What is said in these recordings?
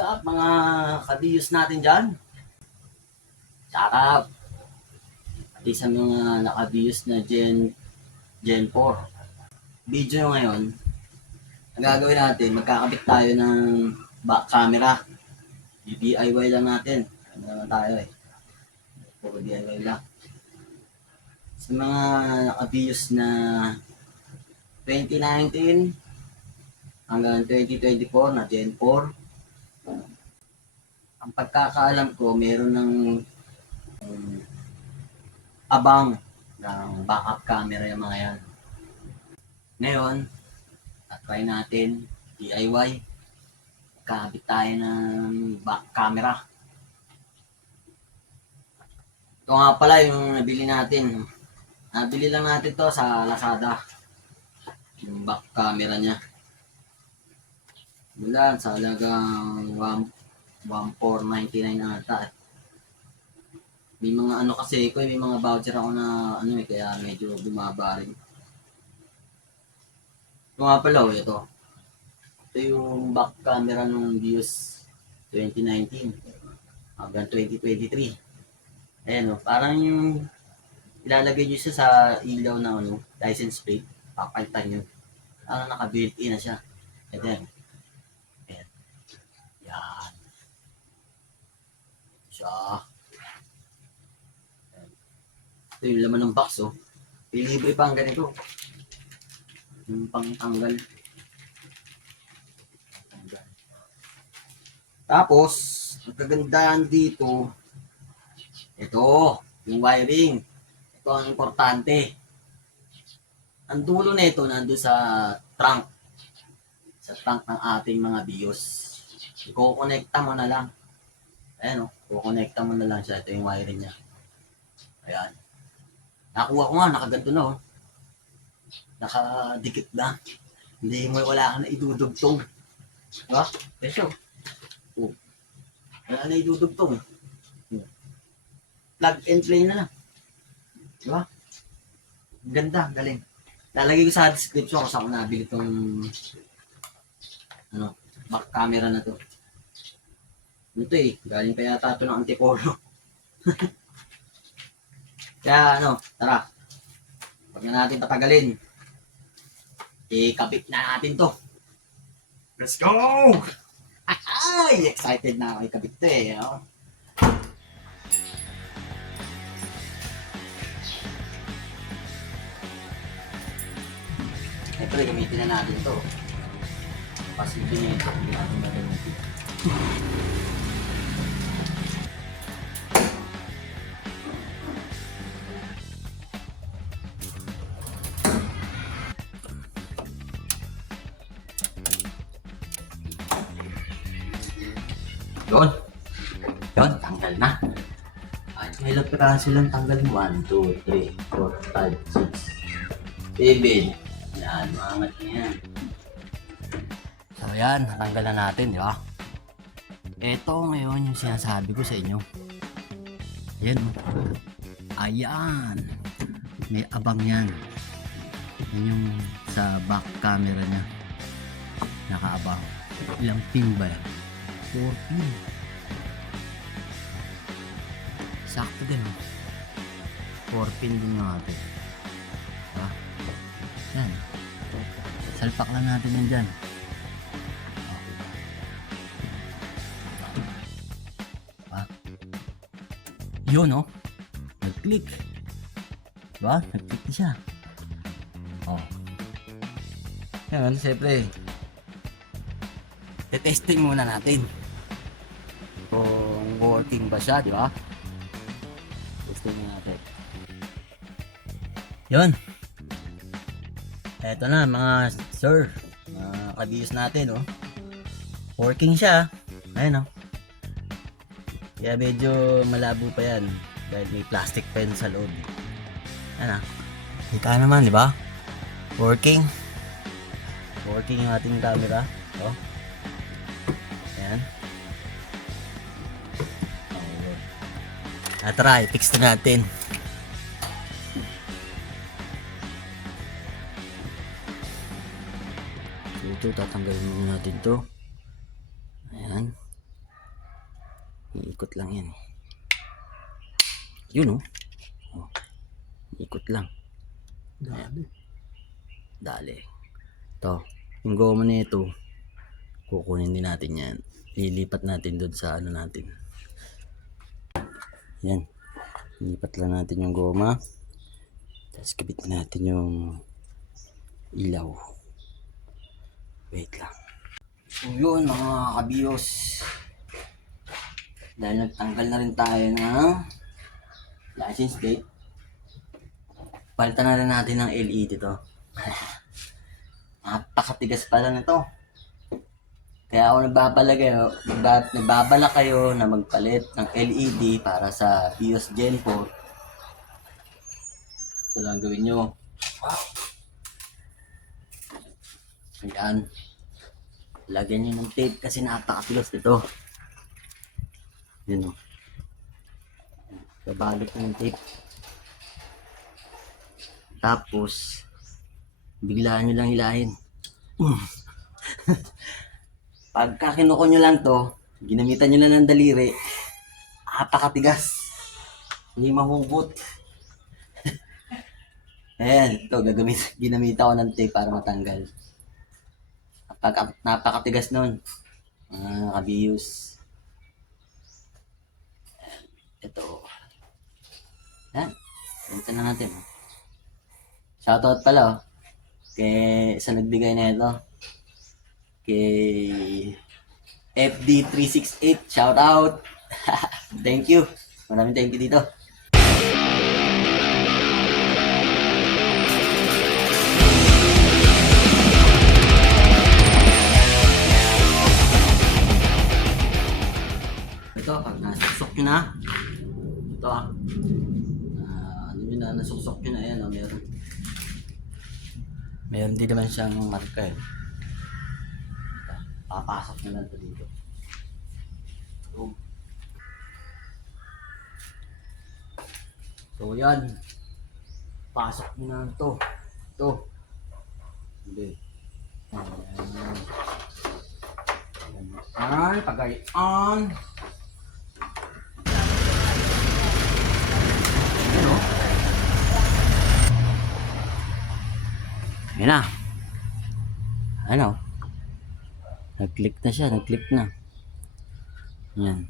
What's up mga kabiyos natin dyan? Shout out! Pati sa mga nakabiyos na Gen 4. Video ngayon, ang gagawin natin, magkakabit tayo ng back camera. DIY lang natin. Ano naman tayo eh. Puro DIY lang. Sa mga nakabiyos na 2019 hanggang 2024 na Gen 4, ang pagkakaalam ko, meron ng abang ng backup camera yung mga yan. Ngayon, try natin DIY. Kabit tayo ng back camera. Ito nga pala yung nabili natin. Nabili lang natin to sa Lazada. Yung back camera niya. Mula sa halagang 1,499 ata. May mga ano kasi ko, may mga voucher ako na ano eh, kaya medyo bumaba rin. Ito nga pala ito. Ito yung back camera ng Vios 2019 hanggang 2023. Ayan o, parang yung ilalagay nyo siya sa ilaw ng ano, license plate, papalitan nyo. Parang naka-built-in na siya. Ito yan. Ayan. Yan. Siya. Ito yung laman ng box oh. Libre pa ang ganito. Yung pangtanggal. Tapos, ang kagandahan dito, ito, yung wiring. Ito ang importante. Ang dulo nito nandun sa trunk. Sa trunk ng ating mga BIOS. Iko-connecta mo na lang. Ayan o, iko-connecta mo na lang siya. Ito yung wiring niya. Ayan. Nakuha ko nga, nakaganto na o. Nakadikit na. Hindi mo wala ka na idudugtong. Diba? Presyo. Oh. Wala na idudugtong. Plug and play na lang. Diba? Ganda, galing. Lalagay ko sa description kung saan ko nabili itong ano, back camera na to. Ito eh, galing pa yata ito ng Antipolo. Kaya ano, tara. Huwag na natin patagalin. Ikabit na natin to. Let's go! Ay, excited na ako ikabit to eh. Oh. Siyempre, gamitin na natin to. Posible na ito, hindi natin magamitin. Yun. Yun, tanggal na. Ay, may ilang piraso lang tanggal mo. 1, 2, 3, 4, 5, 6, 7. Yan, maangat na yan. So yan, natanggal na natin, di ba? Ito ngayon yung sinasabi ko sa inyo. Yan. Ayan. May abang yan. Yan yung sa back camera niya. Nakaabang. Ilang pin ba yan? 4 pin. Sakto din. 4 pin din yung atin. Diba? Yan. Salpak lang natin yan dyan. Diba? Yun oh. Nag-click. Diba? Nag-click na siya. Oh. Yan, siyempre. Testing muna natin. Kung working ba siya, di ba? Testing natin. Yun. Eto na mga sir. Mga kabiyos natin, oh. Working siya. Ayan, oh. Kaya medyo malabo pa yan. Dahil may plastic pen sa loob. Ayan, ah. Kita naman, di ba? Working. Working yung ating camera. Oh. Ayan. Tara, i-fix na natin. So, ito, tatanggalin muna natin to. Ayan. ikot lang yan. Yun oh. Oh, ikot lang. Dali. Ito, yung goma na ito, kukunin din natin yan. Lilipat natin doon sa ano natin. Yan. Lilipat lang natin yung goma. Tapos kabit natin yung ilaw. Wait lang. So yun mga kabiyos. Dahil nagtanggal na rin tayo ng license plate, palitan na rin natin ng LED to. Napakatigas pala nito. Kaya ako nagbabala kayo na magpalit ng LED para sa BIOS Gen 4. Ito lang gawin nyo. Ayan. Lagyan nyo ng tape kasi napakatigas nito. Yun o. Kabalot ng tape. Tapos, biglaan nyo lang hilahin. Pagka kinuko nyo lang to, ginamitan nyo lang ng daliri, apakatigas. Hindi mahugot. Ayan, ito, ginamita ko ng tape para matanggal. Napakatigas nun. Kabiyos. Ito. Yan. Ganito na natin. Shoutout pala kay sa nagbigay na ito. Kay FD368. Shoutout. Thank you. Maraming thank you dito. Ito, pag nasuksok nyo na. Ito ano yun na, nasuksok nyo na yan. Meron din naman siyang marka eh. Papasok nyo lang ito dito. So yan. Pasok nyo na ito. Ito. Hindi. Ayan. Pagay-on. Ayan na. Ano? Nag-click na siya. Nag-click na. Yan.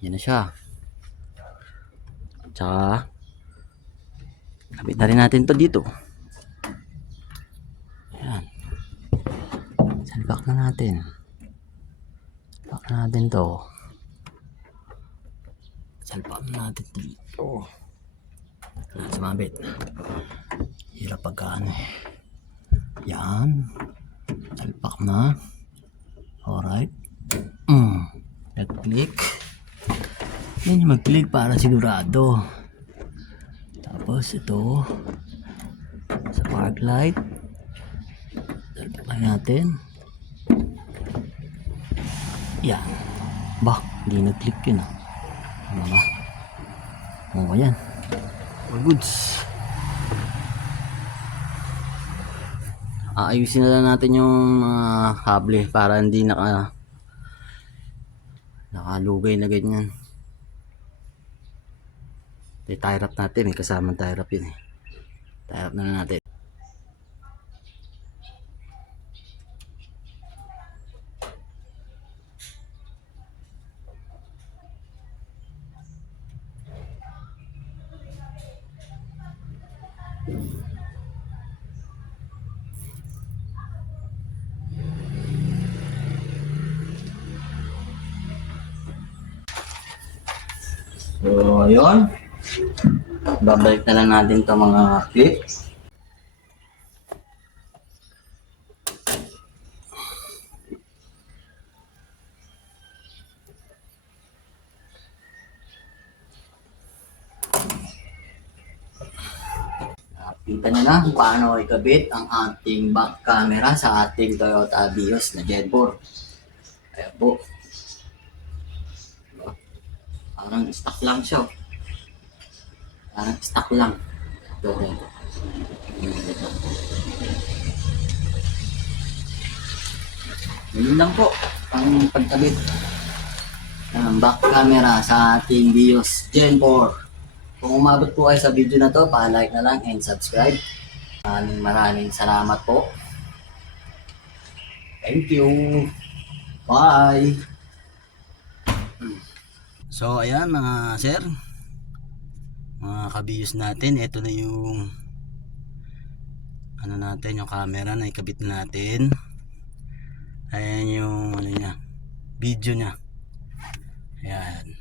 Yan na siya. Tsaka kabit na rin natin to dito. Ayan. Salpak na natin. Salpak na natin to. Salpak na natin to dito. Sumabit. Hirap pagkaan eh. Yan. Salpak na. Alright. Nag-click. Yan yung mag-click para sigurado. Tapos ito. Sa park light. Salpak lang natin. Yan. Bah, hindi nag-click yun ah. Ano ba? Oo yan. All goods. Ayusin na lang natin yung mga kable para hindi nakalugay na ganyan. Tie wrap natin, may kasamang tie wrap yun eh. Tie wrap na lang natin. So, ayun. Babalik na lang natin itong mga clips. Nakita nyo na kung paano ikabit ang ating back camera sa ating Toyota Vios na Gen 4. Ayan po. Parang stock lang siya. Parang stock lang. Ito. Yun lang po ang pagkabit ng back camera sa ating Vios Gen 4. Kung umabot po kayo sa video na to, pa-like na lang and subscribe. Maraming salamat po. Thank you. Bye. So ayan mga sir, mga kabiyos natin, ito na yung ano natin, yung camera na ikabit natin. Ayan yung ano niya, video niya. Ayan.